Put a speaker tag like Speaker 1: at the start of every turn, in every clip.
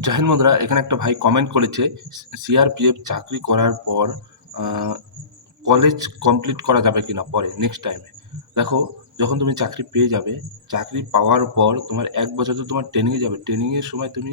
Speaker 1: জাহিন মুদ্রা এখানে একটা ভাই কমেন্ট করেছে সিআরপিএফ চাকরি করার পর কলেজ কমপ্লিট করা যাবে কিনা পরে নেক্সট টাইমে দেখো, যখন তুমি চাকরি পেয়ে যাবে, চাকরি পাওয়ার পর তোমার এক বছর তো তোমার ট্রেনিংয়ে যাবে। ট্রেনিংয়ের সময় তুমি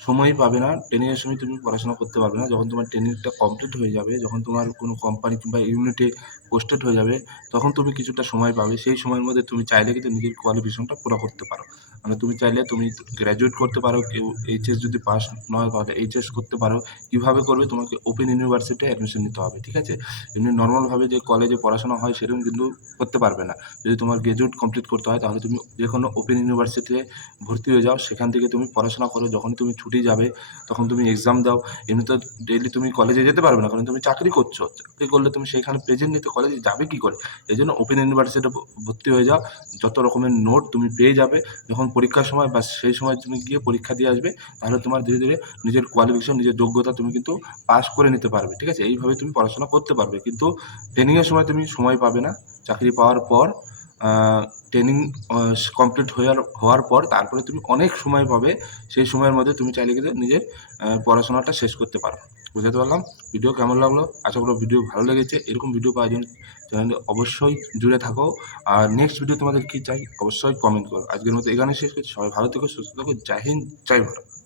Speaker 1: সময়ই পাবে না ট্রেনিংয়ের সময় তুমি পড়াশোনা করতে পারবে না। যখন তোমার ট্রেনিংটা কমপ্লিট হয়ে যাবে, যখন তোমার কোনো কোম্পানি কিংবা ইউনিটে পোস্টেড হয়ে যাবে, তখন তুমি কিছুটা সময় পাবে। সেই সময়ের মধ্যে তুমি চাইলে কিন্তু নিজের কোয়ালিফিকেশনটা পুরো করতে পারো। মানে তুমি চাইলে তুমি গ্র্যাজুয়েট করতে পারো, কেউ এইচএস যদি পাস নয় তাহলে এইচএস করতে পারো। কীভাবে করবে? তোমাকে ওপেন ইউনিভার্সিটি অ্যাডমিশন নিতে হবে, ঠিক আছে? এমনি নর্মালভাবে যে কলেজে পড়াশোনা হয়, সেরকম কিন্তু করতে পারবে না। যদি তোমার গ্র্যাজুয়েট কমপ্লিট করতে হয়, তাহলে তুমি যে কোনো ওপেন ইউনিভার্সিটিতে ভর্তি হয়ে যাও। সেখান থেকে তুমি পড়াশোনা করো। যখন তুমি ছুটি যাবে, তখন তুমি এক্সাম দাও। এমনি তো ডেইলি তুমি কলেজে যেতে পারবে না, কারণ তুমি চাকরি করছ। চাকরি করলে তুমি সেখানে প্রেজেন্ট নিতে কলেজে যাবে কী করে? এই জন্য ওপেন ইউনিভার্সিটিতে ভর্তি হয়ে যাও। যত রকমের নোট তুমি পেয়ে যাবে, যখন পরীক্ষার সময় বা সেই সময় তুমি গিয়ে পরীক্ষা দিয়ে আসবে, তাহলে তোমার ধীরে ধীরে নিজের কোয়ালিফিকেশন নিজের যোগ্যতা তুমি কিন্তু পাস করে নিতে পারবে, ঠিক আছে? এইভাবে তুমি পড়াশোনা করতে পারবে। কিন্তু ট্রেনিংয়ের সময় তুমি সময় পাবে না। চাকরি পাওয়ার পর ট্রেনিং কমপ্লিট হওয়ার হওয়ার পর তারপরে তুমি অনেক সময় পাবে। সেই সময়ের মধ্যে তুমি চাইলে কিন্তু নিজের পড়াশোনাটা শেষ করতে পারো। বুঝতে পারলাম? ভিডিও কেমন লাগল? আশা করো ভিডিও ভালো লেগেছে। এরকম ভিডিও পাওয়ার জন্য চ্যানেলে অবশ্যই জুড়ে থাকো। আর নেক্সট ভিডিও তোমাদের কী চাই? অবশ্যই কমেন্ট করো। আজকের মতো এখানে শেষ করছি। সবাই ভালো থেকো, সুস্থ থাকো। হিন্দ, জয় ভারত।